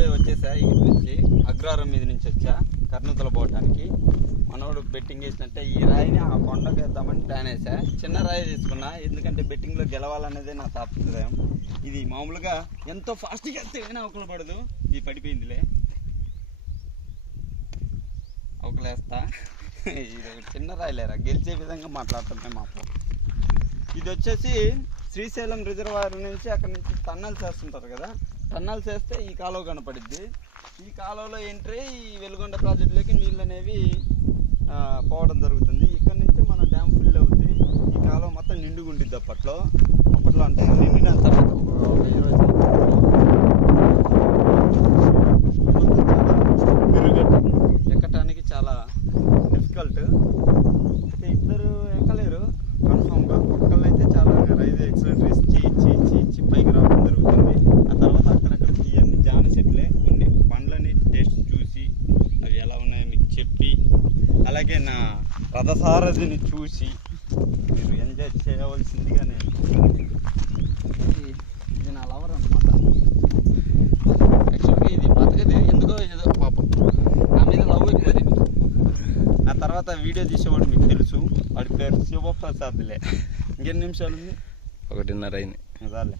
ఇప్పుడే వచ్చేసా ఇటు నుంచి. అగ్రహారం మీద నుంచి వచ్చా కర్నూతల పోవటానికి. మనోడు బెట్టింగ్ వేసినట్టే ఈ రాయిని ఆ కొండకు వేద్దామని ప్లాన్ వేసా. చిన్న రాయి తీసుకున్నా ఎందుకంటే బెట్టింగ్లో గెలవాలనేదే నా తాపత్రయం. ఇది మామూలుగా ఎంతో ఫాస్ట్గా వేస్తే ఏమైనా అవకలు పడదు. ఇది పడిపోయిందిలే. అవకలేస్తా ఇది ఒక చిన్న రాయిలేరా గెలిచే విధంగా మాట్లాడుతున్నాయి మాత్రం ఇది వచ్చేసి శ్రీశైలం రిజర్వాయర్ నుంచి అక్కడ నుంచి టన్నల్స్ వేస్తుంటారు కదా? టన్నల్స్ వేస్తే ఈ కాలువ కనపడిద్ది. ఈ కాలువలో ఎంట్రీ ఈ వెలుగొండ ప్రాజెక్టులోకి నీళ్ళు అనేవి పోవడం జరుగుతుంది. ఇక్కడ నుంచి మన డ్యామ్ ఫుల్ అవుతుంది ఈ కాలువ మొత్తం నిండుగుండిద్ది అప్పట్లో. అప్పట్లో అంటే అలాగే నా రథసారథిని చూసి మీరు ఎంజాయ్ చేయవలసిందిగా నేను ఇది- నా లవర్ అనమాట యాక్చువల్గా ఇది బతకది. ఎందుకో ఏదో పాపం. నా మీద లవ్ దీనికి. ఆ తర్వాత వీడియో తీసేవాడు మీకు తెలుసు. వాడి పేరు శివప్రసాద్లే. ఇంకెన్ని నిమిషాలు ఉంది? ఒకటిన్నర అయింది. అదాలే